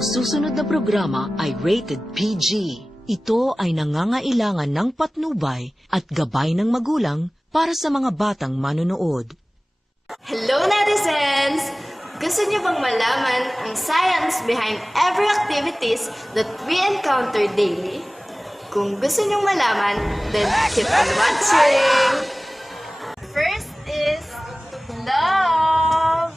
Ang susunod na programa ay rated PG. Ito ay nangangailangan ng patnubay at gabay ng magulang para sa mga batang manonood. Hello netizens! Gusto niyo bang malaman ang science behind every activities that we encounter daily? Kung gusto niyong malaman, then keep on watching! First is love!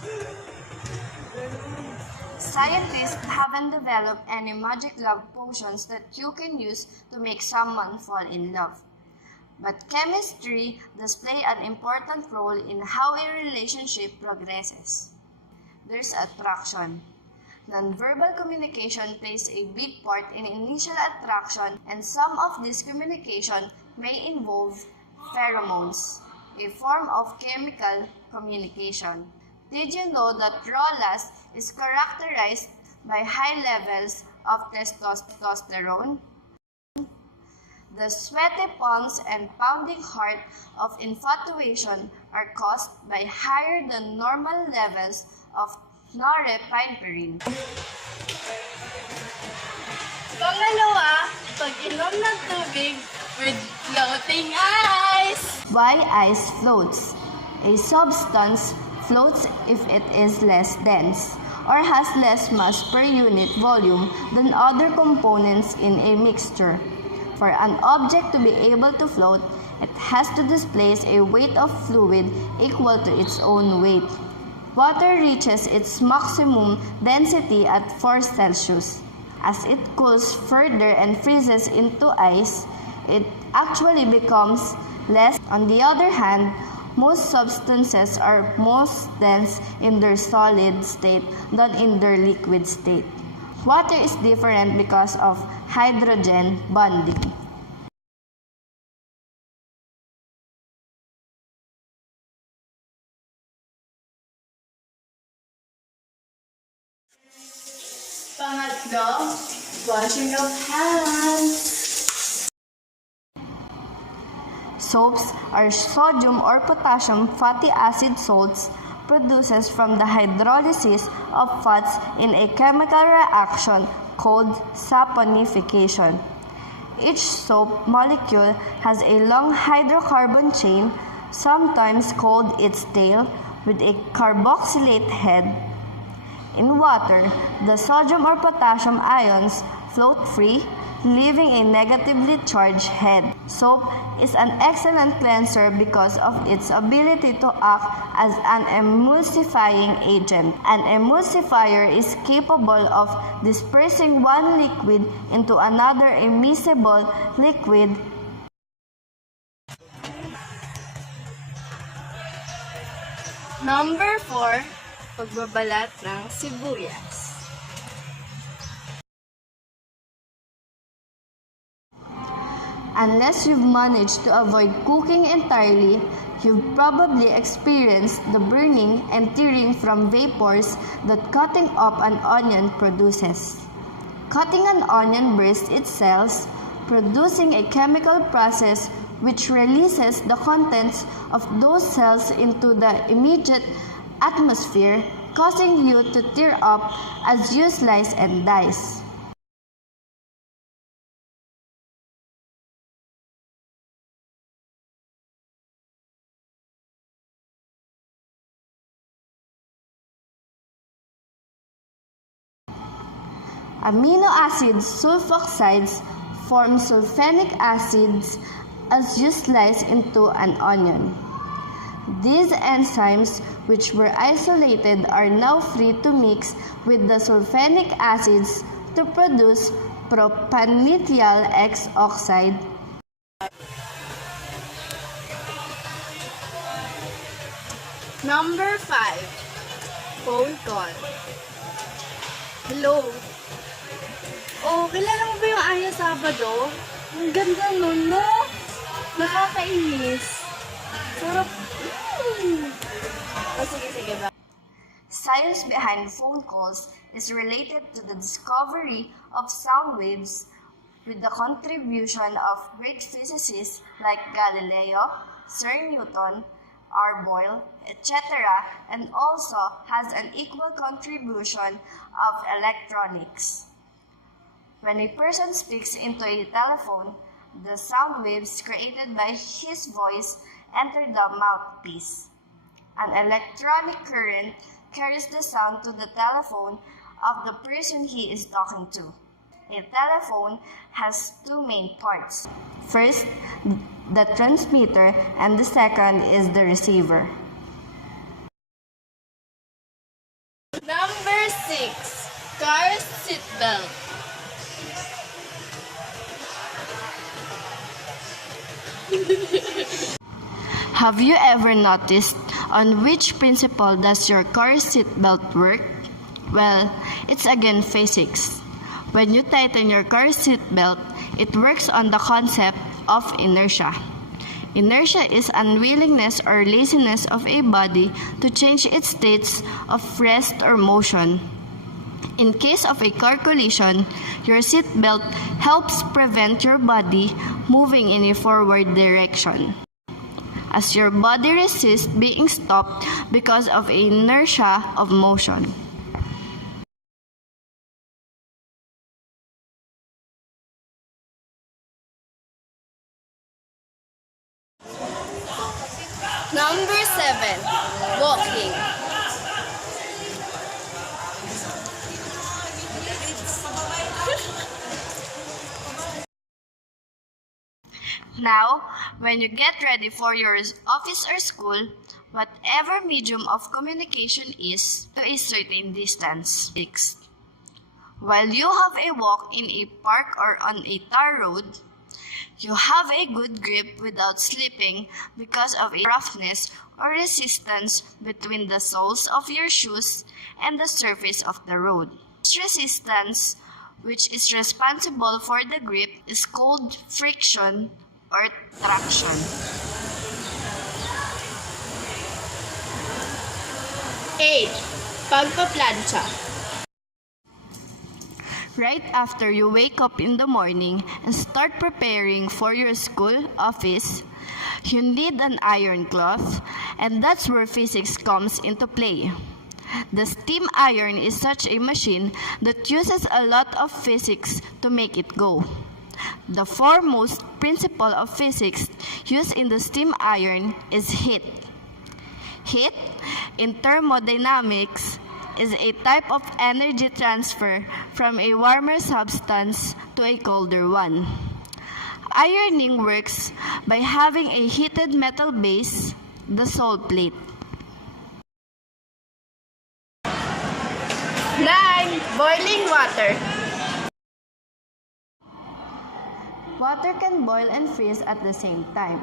Scientists haven't developed any magic love potions that you can use to make someone fall in love. But chemistry does play an important role in how a relationship progresses. There's attraction. Nonverbal communication plays a big part in initial attraction, and some of this communication may involve pheromones, a form of chemical communication. Did you know that raw lust is characterized by high levels of testosterone? The sweaty palms and pounding heart of infatuation are caused by higher than normal levels of norepinephrine. Pangalawa, pag-inom ng tubig with floating ice. Why ice floats? A substance floats if it is less dense or has less mass per unit volume than other components in a mixture. For an object to be able to float, it has to displace a weight of fluid equal to its own weight. Water reaches its maximum density at 4 Celsius. As it cools further and freezes into ice, it actually becomes less. On the other hand, most substances are most dense in their solid state than in their liquid state. Water is different because of hydrogen bonding. Pangatlo, washing of hands. Soaps are sodium or potassium fatty acid salts produces from the hydrolysis of fats in a chemical reaction called saponification. Each soap molecule has a long hydrocarbon chain, sometimes called its tail, with a carboxylate head. In water, the sodium or potassium ions float free, leaving a negatively charged head. Soap is an excellent cleanser because of its ability to act as an emulsifying agent. An emulsifier is capable of dispersing one liquid into another immiscible liquid. Number 4, pagbabalat ng sibuyas. Unless you've managed to avoid cooking entirely, you've probably experienced the burning and tearing from vapors that cutting up an onion produces. Cutting an onion bursts its cells, producing a chemical process which releases the contents of those cells into the immediate atmosphere, causing you to tear up as you slice and dice. Amino acids sulfoxides form sulfenic acids as you slice into an onion. These enzymes, which were isolated, are now free to mix with the sulfenic acids to produce propanethyl X oxide. Number 5, phone call. Hello. Oh, kilala mo ba yung Aya Sabado? Ang ganda nun, no? Nakakainis. Sarap. Oh, sige ba? Science behind phone calls is related to the discovery of sound waves with the contribution of great physicists like Galileo, Sir Newton, or boil, etc., and also has an equal contribution of electronics. When a person speaks into a telephone, the sound waves created by his voice enter the mouthpiece. An electronic current carries the sound to the telephone of the person he is talking to. A telephone has two main parts. First, the transmitter, and the second is the receiver. Number 6. Car seatbelt. Have you ever noticed on which principle does your car seatbelt work? Well, it's again physics. When you tighten your car seatbelt, it works on the concept of inertia. Inertia is unwillingness or laziness of a body to change its states of rest or motion. In case of a car collision, your seatbelt helps prevent your body moving in a forward direction, as your body resists being stopped because of inertia of motion. Number 7. Walking. Now, when you get ready for your office or school, whatever medium of communication is to a certain distance fixed. While you have a walk in a park or on a tar road, you have a good grip without slipping because of a roughness or resistance between the soles of your shoes and the surface of the road. This resistance, which is responsible for the grip, is called friction or traction. 8. Pagpaplansya. Right after you wake up in the morning and start preparing for your school, office, you need an iron cloth, and that's where physics comes into play. The steam iron is such a machine that uses a lot of physics to make it go. The foremost principle of physics used in the steam iron is heat. Heat, in thermodynamics, is a type of energy transfer from a warmer substance to a colder one. Ironing works by having a heated metal base, the sole plate. 9. Boiling water. Water can boil and freeze at the same time.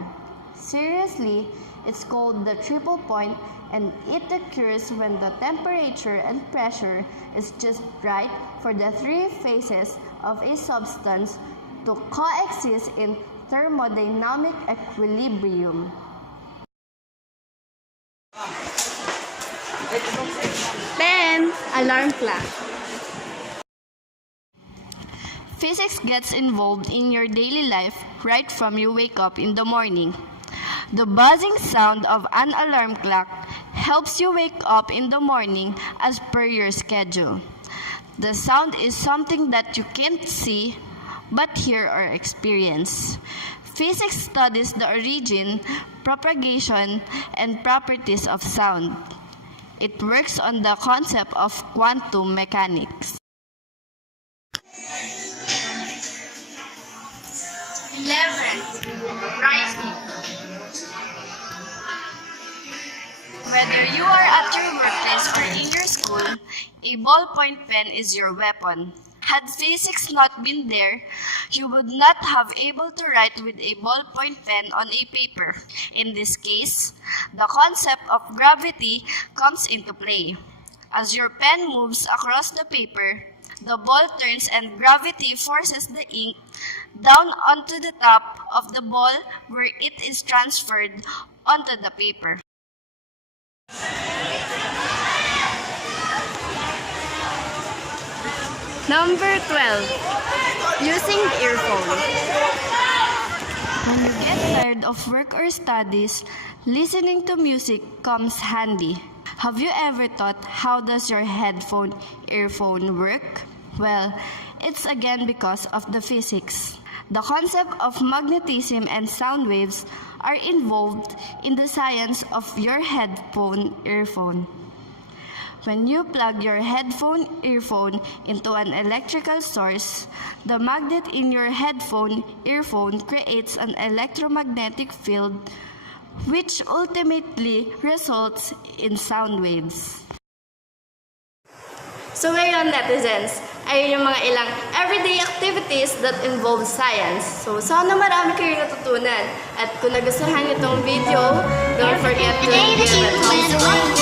Seriously, it's called the triple point, and it occurs when the temperature and pressure is just right for the three phases of a substance to coexist in thermodynamic equilibrium. 10. Alarm clock. Physics gets involved in your daily life right from you wake up in the morning. The buzzing sound of an alarm clock helps you wake up in the morning as per your schedule. The sound is something that you can't see but hear or experience. Physics studies the origin, propagation, and properties of sound. It works on the concept of quantum mechanics. 11. Writing. Whether you are at your workplace or in your school, a ballpoint pen is your weapon. Had physics not been there, you would not have able to write with a ballpoint pen on a paper. In this case, the concept of gravity comes into play. As your pen moves across the paper, the ball turns and gravity forces the ink down onto the top of the ball where it is transferred onto the paper. Number 12. Using earphone. When you get tired of work or studies, listening to music comes handy. Have you ever thought, how does your earphone work? Well, it's again because of the physics. The concept of magnetism and sound waves are involved in the science of your earphone. When you plug your earphone into an electrical source, the magnet in your earphone creates an electromagnetic field which ultimately results in sound waves. So ngayon, netizens, ay yung mga ilang everyday activities that involve science. So sana marami kayong natutunan. At kung nagustuhan niyo itong video, don't forget to give it a thumbs up.